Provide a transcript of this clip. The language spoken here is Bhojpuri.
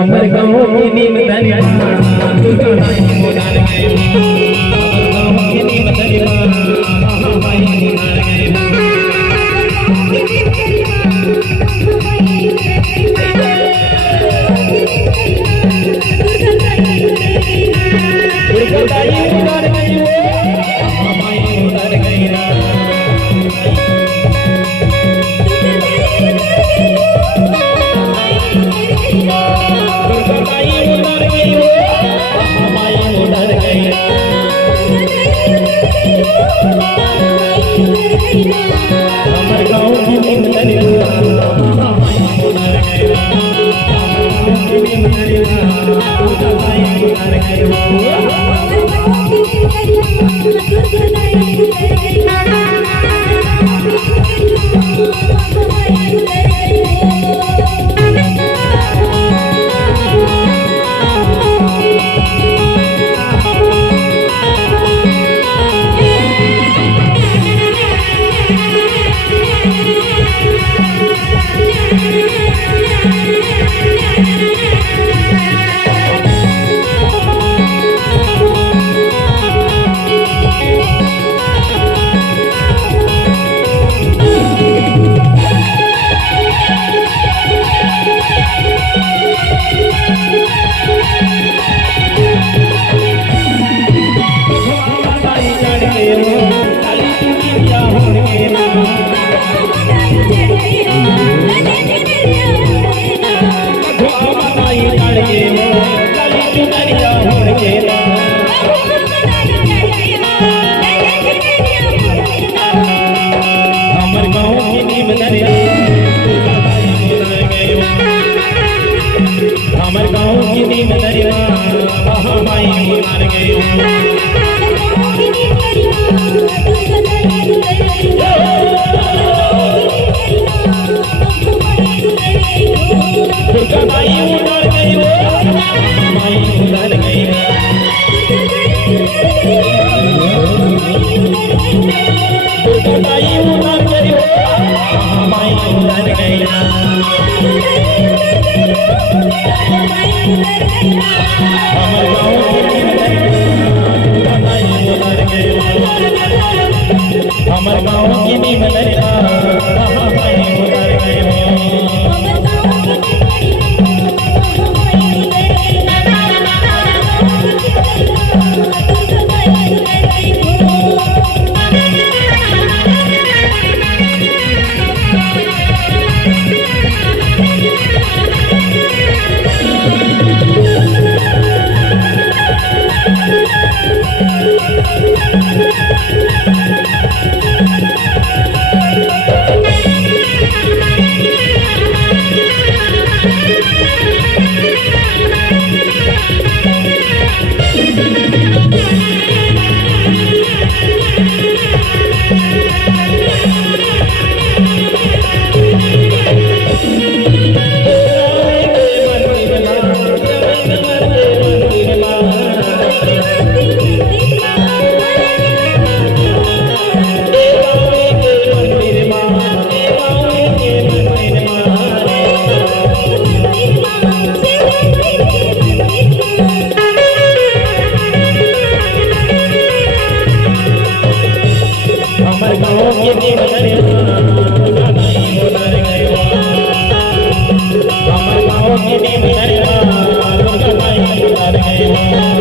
हमर गाँव की नीम दरिया दुर्गा माई मोदार गए गाँव की नीम दरिया माई मोदार गए दुर्गा माई मोदार गई माई मोदार गई हमर गाँव की नीम दरिया माई मोदार गए दुर्गा माई मोदार गए हमर गाँव की नीम दरिया हमर गाँव की नीम दरिया माई मोदार गए दुर्गा माई मोदार गई माई मोदार गई दुर्गा माई मोदार गई माई मोदार गई हमर गाँव की नीम दरिया माई मोदार गई हमर गाँव की नीम दरिया माई मोदार गई हमर गाँव की नीम दरिया माई मोदार गए हमर गाँव की नीम दरिया दुर्गा माई मोदार गए